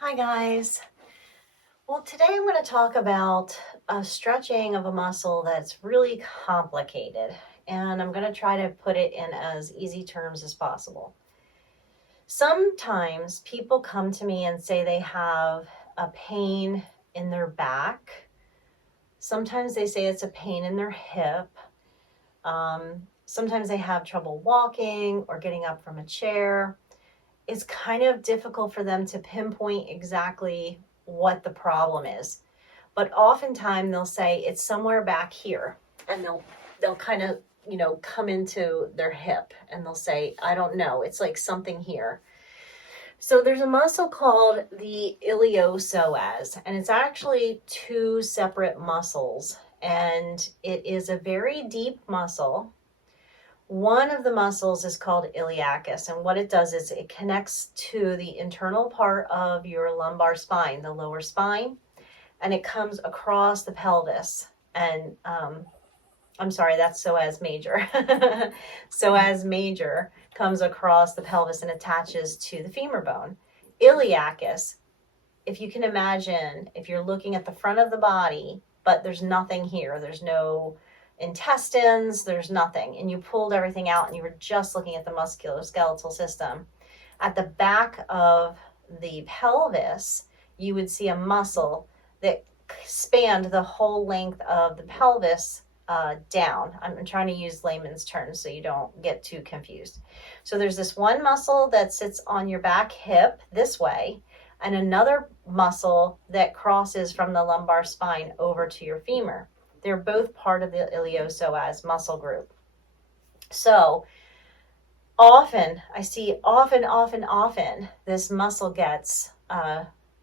Hi guys. Well, today I'm going to talk about a stretching of a muscle that's really complicated, and I'm going to try to put it in as easy terms as possible. Sometimes people come to me and say they have a pain in their back. Sometimes they say it's a pain in their hip. Sometimes they have trouble walking or getting up from a chair. It's kind of difficult for them to pinpoint exactly what the problem is. But oftentimes they'll say it's somewhere back here, and they'll kind of, come into their hip and they'll say, I don't know, it's like something here. So there's a muscle called the iliopsoas, and it's actually two separate muscles, and it is a very deep muscle. One of the muscles is called iliacus, and what it does is it connects to the internal part of your lumbar spine, the lower spine, and it comes across the pelvis. And I'm sorry, that's psoas major. Psoas major comes across the pelvis and attaches to the femur bone. Iliacus, if you can imagine, if you're looking at the front of the body, but there's nothing here, there's no intestines, there's nothing, and you pulled everything out and you were just looking at the musculoskeletal system. At the back of the pelvis, you would see a muscle that spanned the whole length of the pelvis down. I'm trying to use layman's terms so you don't get too confused. So there's this one muscle that sits on your back hip this way, and another muscle that crosses from the lumbar spine over to your femur. They're both part of the iliopsoas muscle group. So often, I see often, this muscle gets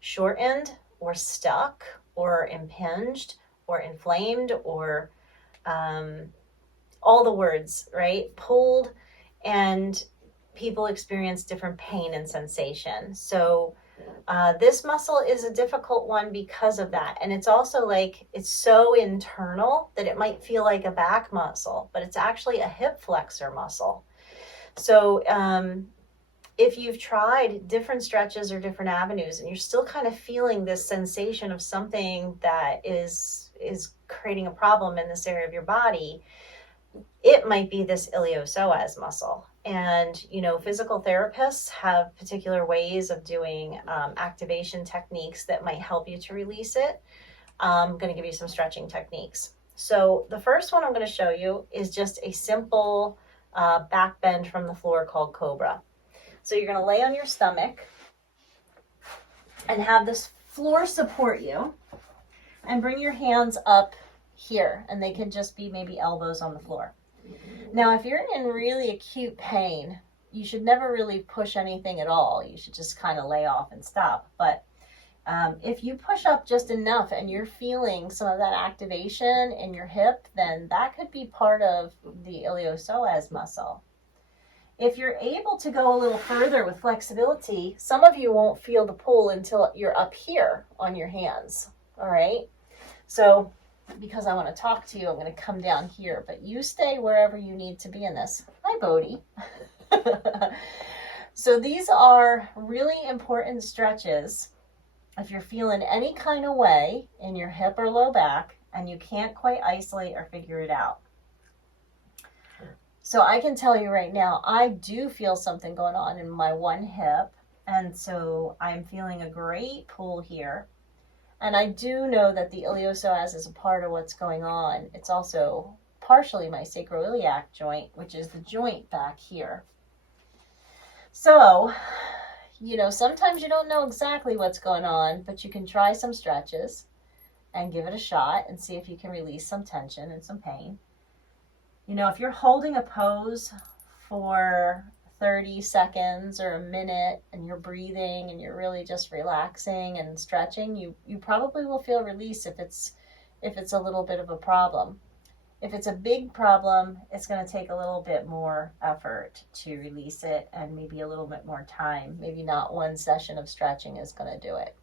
shortened or stuck or impinged or inflamed or all the words, right? Pulled, and people experience different pain and sensation. So this muscle is a difficult one because of that. And it's also like, it's so internal that it might feel like a back muscle, but it's actually a hip flexor muscle. So if you've tried different stretches or different avenues and you're still kind of feeling this sensation of something that is creating a problem in this area of your body, it might be this iliopsoas muscle. And, physical therapists have particular ways of doing activation techniques that might help you to release it. I'm going to give you some stretching techniques. So the first one I'm going to show you is just a simple back bend from the floor called cobra. So you're going to lay on your stomach and have this floor support you, and bring your hands up here, and they can just be maybe elbows on the floor. Now, if you're in really acute pain, you should never really push anything at all. You should just kind of lay off and stop. But if you push up just enough and you're feeling some of that activation in your hip, then that could be part of the iliopsoas muscle. If you're able to go a little further with flexibility, some of you won't feel the pull until you're up here on your hands. All right. So because I want to talk to you, I'm going to come down here, but you stay wherever you need to be in this. Hi, Bodhi. So these are really important stretches if you're feeling any kind of way in your hip or low back and you can't quite isolate or figure it out. So I can tell you right now, I do feel something going on in my one hip, and so I'm feeling a great pull here. And I do know that the iliopsoas is a part of what's going on. It's also partially my sacroiliac joint, which is the joint back here. So, sometimes you don't know exactly what's going on, but you can try some stretches and give it a shot and see if you can release some tension and some pain. If you're holding a pose for 30 seconds or a minute and you're breathing and you're really just relaxing and stretching, you probably will feel release if it's a little bit of a problem. If it's a big problem, it's going to take a little bit more effort to release it and maybe a little bit more time. Maybe not one session of stretching is going to do it.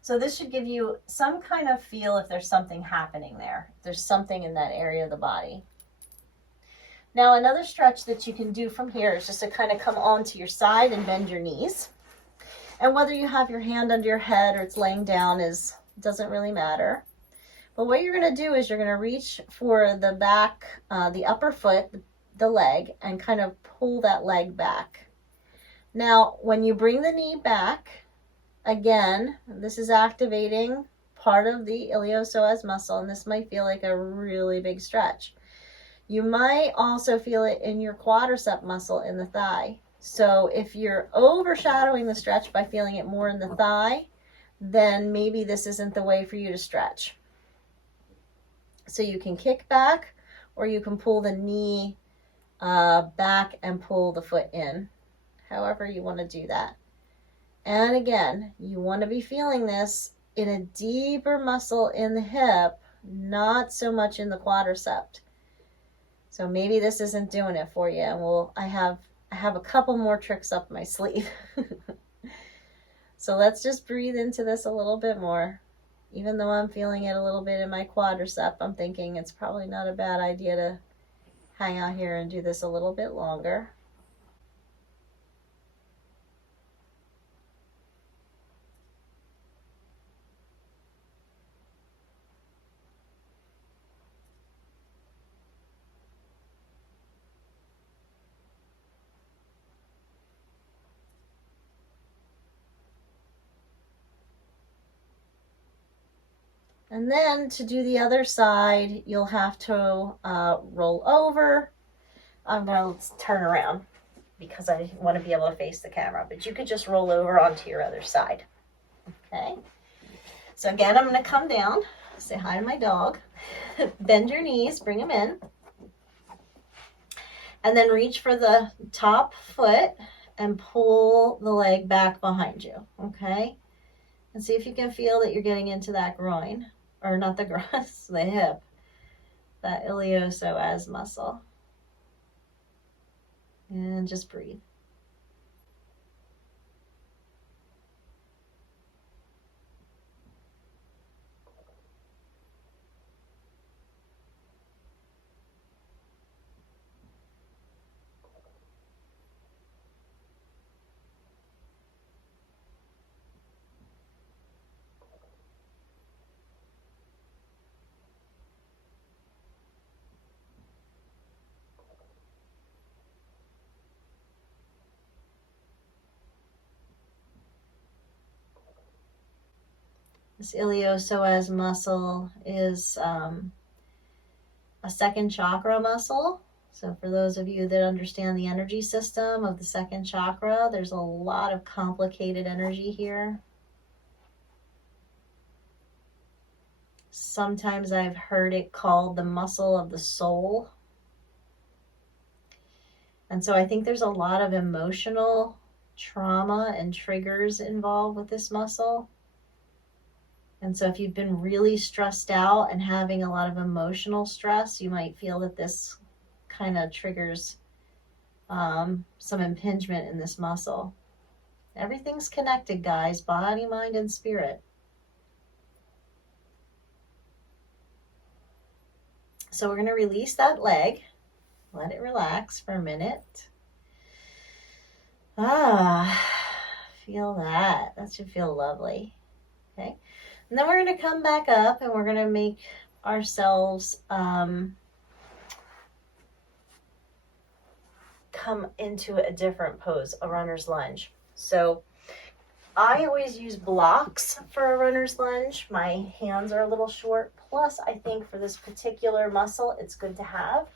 So this should give you some kind of feel if there's something happening there. If there's something in that area of the body. Now another stretch that you can do from here is just to kind of come onto your side and bend your knees. And whether you have your hand under your head or it's laying down doesn't really matter. But what you're going to do is you're going to reach for the back, the upper foot, the leg, and kind of pull that leg back. Now, when you bring the knee back, again, this is activating part of the iliopsoas muscle, and this might feel like a really big stretch. You might also feel it in your quadricep muscle in the thigh. So if you're overshadowing the stretch by feeling it more in the thigh, then maybe this isn't the way for you to stretch. So you can kick back, or you can pull the knee back and pull the foot in, however you want to do that. And again, you want to be feeling this in a deeper muscle in the hip, not so much in the quadricep. So maybe this isn't doing it for you, and I have a couple more tricks up my sleeve. So let's just breathe into this a little bit more. Even though I'm feeling it a little bit in my quadricep, I'm thinking it's probably not a bad idea to hang out here and do this a little bit longer. And then to do the other side, you'll have to roll over. I'm going to turn around because I want to be able to face the camera, but you could just roll over onto your other side. Okay. So again, I'm going to come down, say hi to my dog, bend your knees, bring them in, and then reach for the top foot and pull the leg back behind you. Okay. And see if you can feel that you're getting into that groin. Or not the groin, the hip, that iliopsoas muscle. And just breathe. This iliopsoas muscle is a second chakra muscle. So for those of you that understand the energy system of the second chakra, there's a lot of complicated energy here. Sometimes I've heard it called the muscle of the soul. And so I think there's a lot of emotional trauma and triggers involved with this muscle. And so if you've been really stressed out and having a lot of emotional stress, you might feel that this kind of triggers some impingement in this muscle. Everything's connected, guys, body, mind, and spirit. So we're going to release that leg. Let it relax for a minute. Feel that. That should feel lovely. Okay. And then we're going to come back up and we're going to make ourselves come into a different pose, a runner's lunge. So I always use blocks for a runner's lunge. My hands are a little short. Plus, I think for this particular muscle, it's good to have.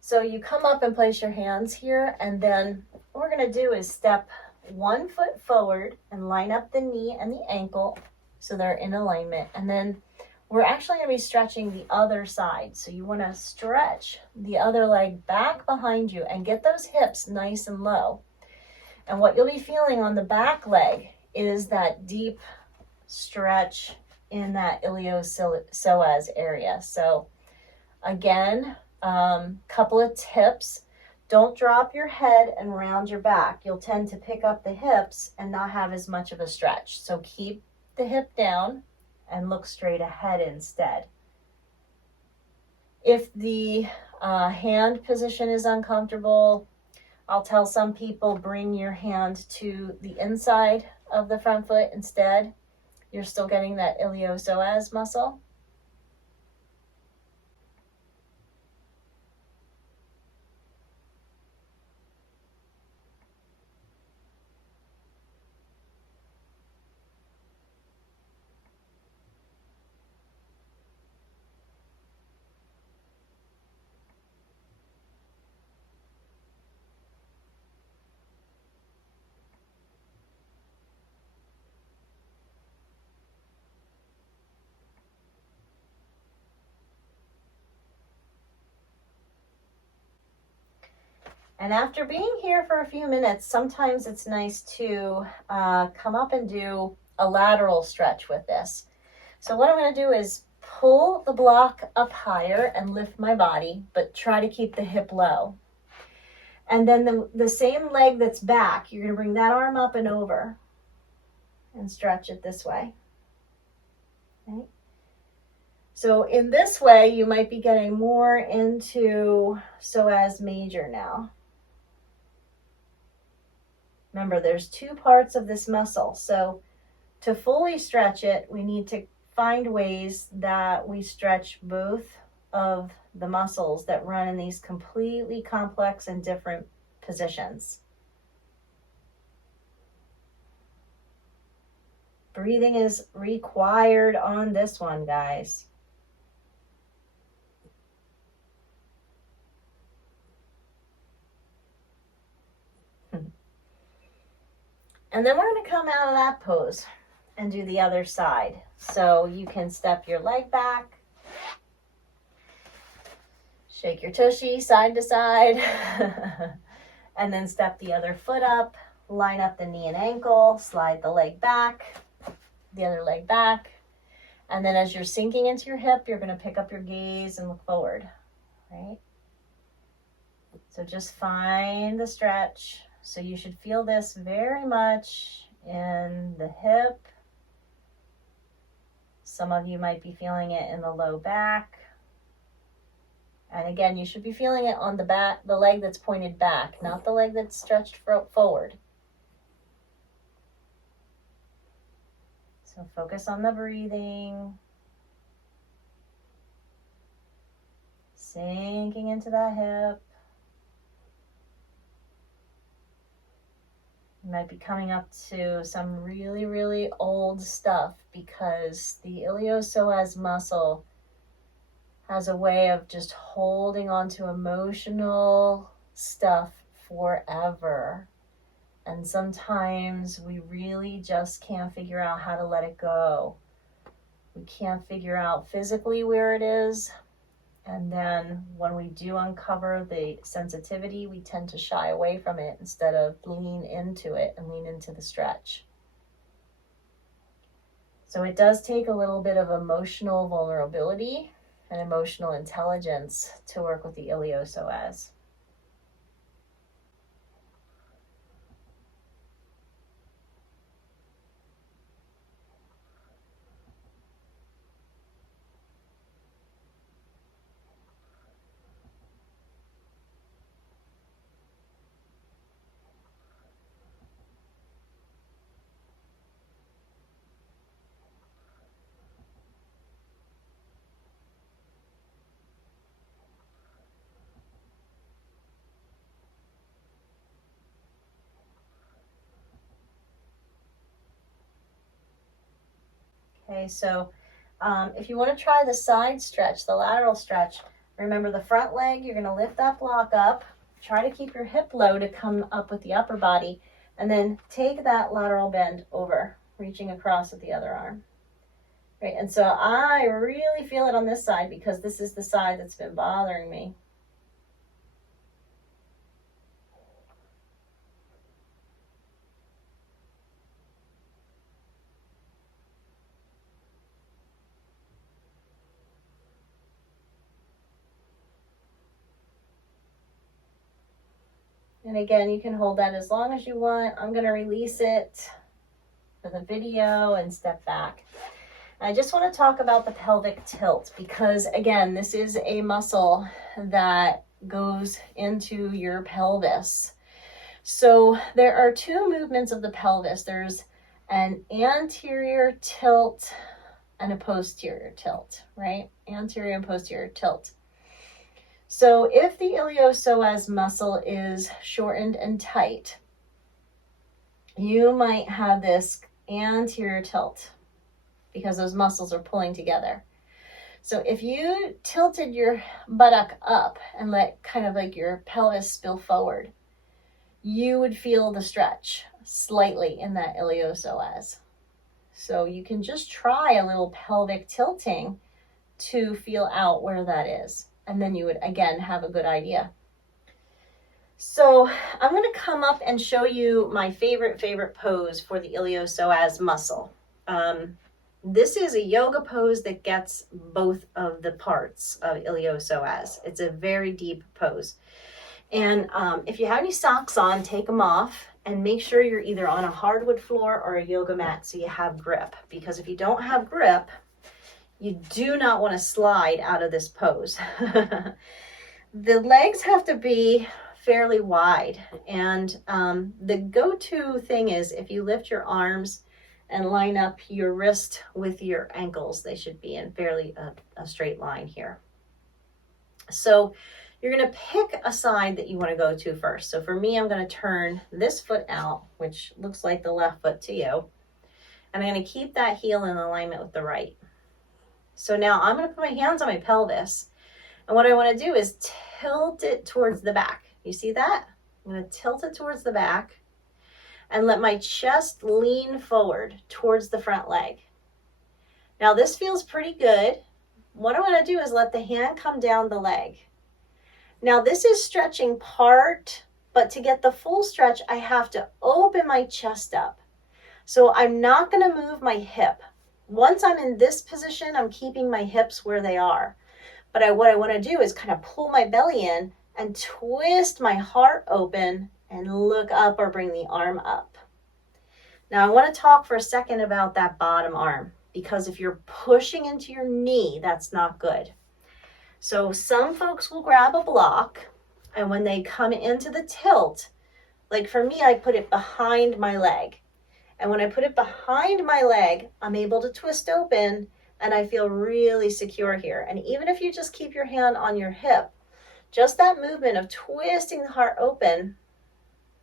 So you come up and place your hands here, and then what we're going to do is step 1 foot forward and line up the knee and the ankle so they're in alignment. And then we're actually going to be stretching the other side. So you want to stretch the other leg back behind you and get those hips nice and low. And what you'll be feeling on the back leg is that deep stretch in that iliopsoas area. So again, couple of tips. Don't drop your head and round your back. You'll tend to pick up the hips and not have as much of a stretch. So keep the hip down and look straight ahead instead. If the hand position is uncomfortable, I'll tell some people bring your hand to the inside of the front foot instead. You're still getting that iliopsoas muscle. And after being here for a few minutes, sometimes it's nice to come up and do a lateral stretch with this. So what I'm going to do is pull the block up higher and lift my body, but try to keep the hip low. And then the same leg that's back, you're going to bring that arm up and over and stretch it this way. Okay. So in this way, you might be getting more into psoas major now. Remember, there's two parts of this muscle. So to fully stretch it, we need to find ways that we stretch both of the muscles that run in these completely complex and different positions. Breathing is required on this one, guys. And then we're going to come out of that pose and do the other side. So you can step your leg back, shake your tushy side to side, and then step the other foot up, line up the knee and ankle, slide the leg back, the other leg back. And then as you're sinking into your hip, you're going to pick up your gaze and look forward, right? So just find the stretch. So you should feel this very much in the hip. Some of you might be feeling it in the low back. And again, you should be feeling it on the back, the leg that's pointed back, not the leg that's stretched forward. So focus on the breathing. Sinking into that hip. You might be coming up to some really, really old stuff because the iliopsoas muscle has a way of just holding on to emotional stuff forever. And sometimes we really just can't figure out how to let it go. We can't figure out physically where it is. And then when we do uncover the sensitivity, we tend to shy away from it instead of lean into it and lean into the stretch. So it does take a little bit of emotional vulnerability and emotional intelligence to work with the iliopsoas. Okay, so if you want to try the side stretch, the lateral stretch, remember the front leg, you're going to lift that block up, try to keep your hip low to come up with the upper body, and then take that lateral bend over, reaching across with the other arm. Right, and so I really feel it on this side because this is the side that's been bothering me. And again, you can hold that as long as you want. I'm going to release it for the video and step back. I just want to talk about the pelvic tilt because, again, this is a muscle that goes into your pelvis. So there are two movements of the pelvis. There's an anterior tilt and a posterior tilt, right? Anterior and posterior tilt. So if the iliopsoas muscle is shortened and tight, you might have this anterior tilt because those muscles are pulling together. So if you tilted your buttock up and let kind of like your pelvis spill forward, you would feel the stretch slightly in that iliopsoas. So you can just try a little pelvic tilting to feel out where that is. And then you would, again, have a good idea. So I'm going to come up and show you my favorite pose for the iliopsoas muscle. This is a yoga pose that gets both of the parts of iliopsoas. It's a very deep pose. And if you have any socks on, take them off and make sure you're either on a hardwood floor or a yoga mat so you have grip. Because if you don't have grip, you do not want to slide out of this pose. The legs have to be fairly wide. And the go-to thing is if you lift your arms and line up your wrist with your ankles, they should be in fairly a straight line here. So you're going to pick a side that you want to go to first. So for me, I'm going to turn this foot out, which looks like the left foot to you. And I'm going to keep that heel in alignment with the right. So now I'm going to put my hands on my pelvis. And what I want to do is tilt it towards the back. You see that? I'm going to tilt it towards the back and let my chest lean forward towards the front leg. Now this feels pretty good. What I'm going to do is let the hand come down the leg. Now this is stretching part, but to get the full stretch, I have to open my chest up. So I'm not going to move my hip. Once I'm in this position, I'm keeping my hips where they are. But what I want to do is kind of pull my belly in and twist my heart open and look up or bring the arm up. Now I want to talk for a second about that bottom arm, because if you're pushing into your knee, that's not good. So some folks will grab a block, and when they come into the tilt, like for me, I put it behind my leg. And when I put it behind my leg, I'm able to twist open and I feel really secure here. And even if you just keep your hand on your hip, just that movement of twisting the heart open,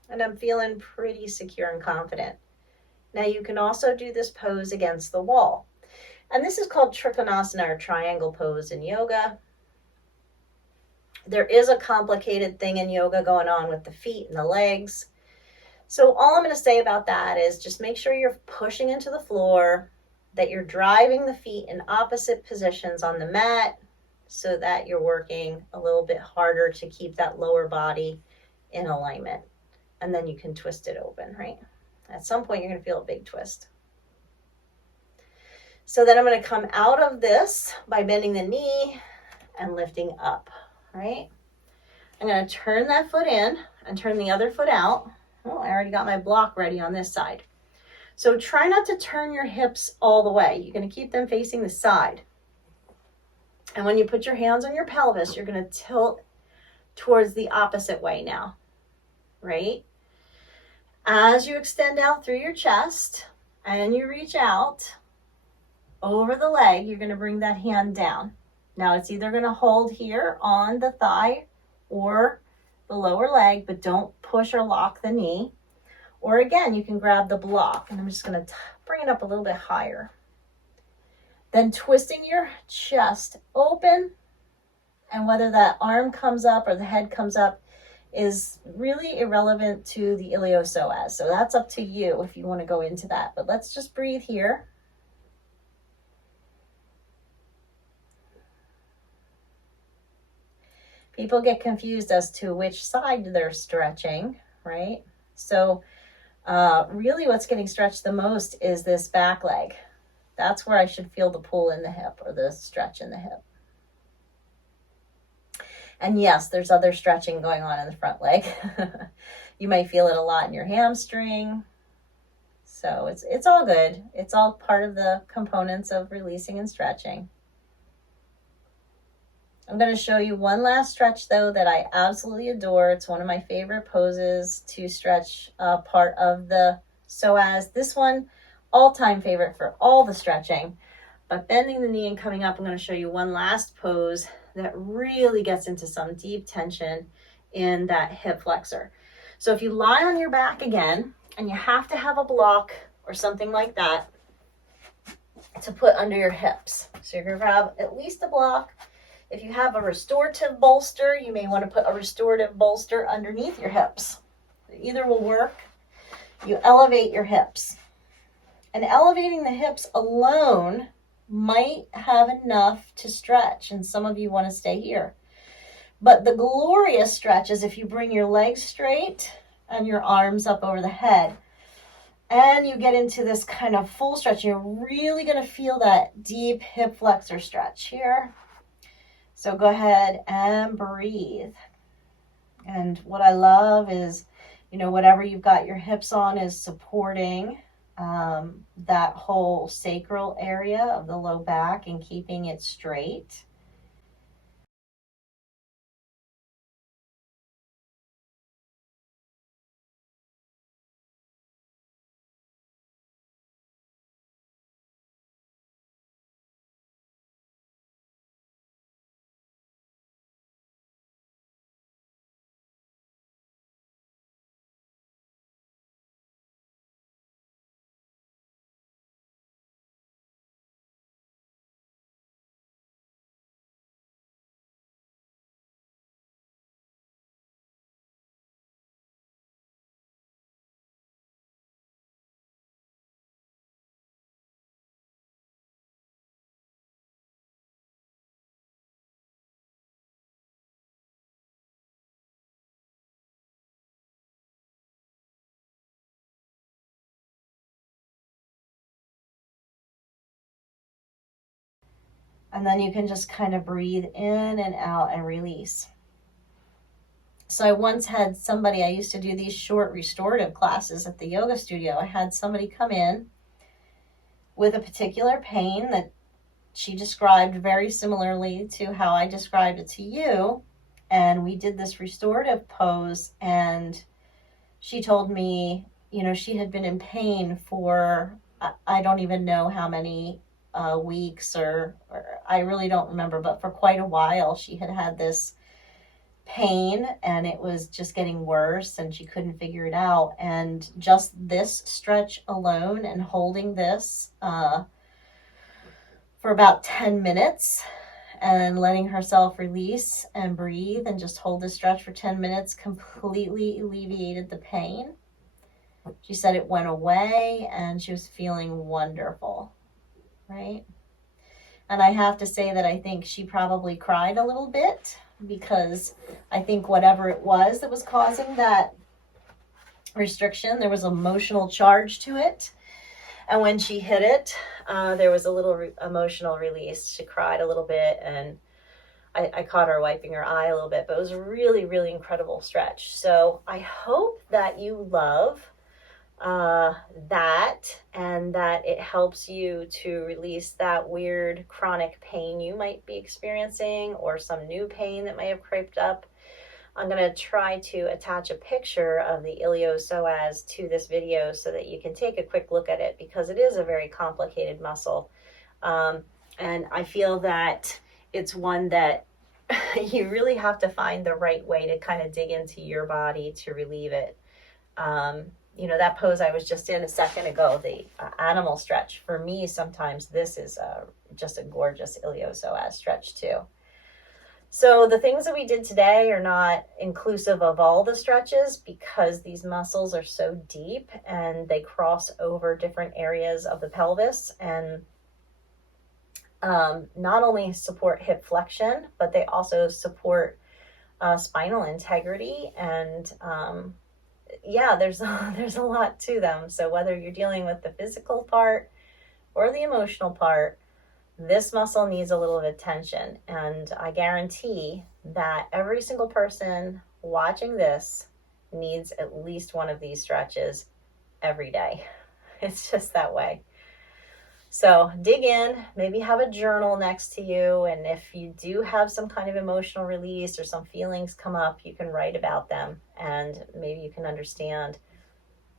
and I'm feeling pretty secure and confident. Now you can also do this pose against the wall. And this is called Trikonasana, or triangle pose in yoga. There is a complicated thing in yoga going on with the feet and the legs. So all I'm going to say about that is just make sure you're pushing into the floor, that you're driving the feet in opposite positions on the mat so that you're working a little bit harder to keep that lower body in alignment. And then you can twist it open, right? At some point, you're going to feel a big twist. So then I'm going to come out of this by bending the knee and lifting up, right? I'm going to turn that foot in and turn the other foot out. Oh, I already got my block ready on this side. So try not to turn your hips all the way. You're going to keep them facing the side. And when you put your hands on your pelvis, you're going to tilt towards the opposite way now, right? As you extend out through your chest and you reach out over the leg, you're going to bring that hand down. Now it's either going to hold here on the thigh or the lower leg, but don't push or lock the knee. Or again, you can grab the block, and I'm just going to bring it up a little bit higher. Then twisting your chest open, and whether that arm comes up or the head comes up is really irrelevant to the iliopsoas. So that's up to you if you want to go into that. But let's just breathe here. People get confused as to which side they're stretching, right? So really what's getting stretched the most is this back leg. That's where I should feel the pull in the hip or the stretch in the hip. And yes, there's other stretching going on in the front leg. You might feel it a lot in your hamstring. So it's all good. It's all part of the components of releasing and stretching. I'm going to show you one last stretch though that I absolutely adore. It's one of my favorite poses to stretch part of the psoas. This one, all-time favorite for all the stretching. But bending the knee and coming up, I'm going to show you one last pose that really gets into some deep tension in that hip flexor. So if you lie on your back again, and you have to have a block or something like that to put under your hips. So you're going to grab at least a block. If you have a restorative bolster, you may want to put a restorative bolster underneath your hips. Either will work. You elevate your hips. And elevating the hips alone might have enough to stretch, and some of you want to stay here. But the glorious stretch is if you bring your legs straight and your arms up over the head, and you get into this kind of full stretch. You're really going to feel that deep hip flexor stretch here. So go ahead and breathe. And what I love is, whatever you've got your hips on is supporting that whole sacral area of the low back and keeping it straight. And then you can just kind of breathe in and out and release. So I once had somebody, I used to do these short restorative classes at the yoga studio. I had somebody come in with a particular pain that she described very similarly to how I described it to you. And we did this restorative pose, and she told me, she had been in pain for, I don't even know how many weeks or I really don't remember, but for quite a while she had this pain, and it was just getting worse and she couldn't figure it out. And just this stretch alone and holding this for about 10 minutes and letting herself release and breathe and just hold this stretch for 10 minutes completely alleviated the pain. She said it went away and she was feeling wonderful, right? And I have to say that I think she probably cried a little bit, because I think whatever it was that was causing that restriction, there was emotional charge to it. And when she hit it, there was a little emotional release. She cried a little bit, and I caught her wiping her eye a little bit, but it was a really, really incredible stretch. So I hope that you love that, and that it helps you to release that weird chronic pain you might be experiencing, or some new pain that may have crept up. I'm going to try to attach a picture of the Iliopsoas to this video so that you can take a quick look at it, because it is a very complicated muscle. And I feel that it's one that you really have to find the right way to kind of dig into your body to relieve it. That pose I was just in a second ago, the animal stretch, for me, sometimes this is just a gorgeous Iliopsoas stretch too. So the things that we did today are not inclusive of all the stretches, because these muscles are so deep and they cross over different areas of the pelvis, and not only support hip flexion, but they also support spinal integrity. And there's a lot to them. So whether you're dealing with the physical part or the emotional part, this muscle needs a little bit of attention. And I guarantee that every single person watching this needs at least one of these stretches every day. It's just that way. So dig in, maybe have a journal next to you. And if you do have some kind of emotional release or some feelings come up, you can write about them. And maybe you can understand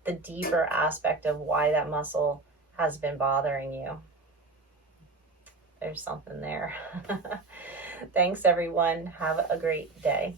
the deeper aspect of why that muscle has been bothering you. There's something there. Thanks, everyone. Have a great day.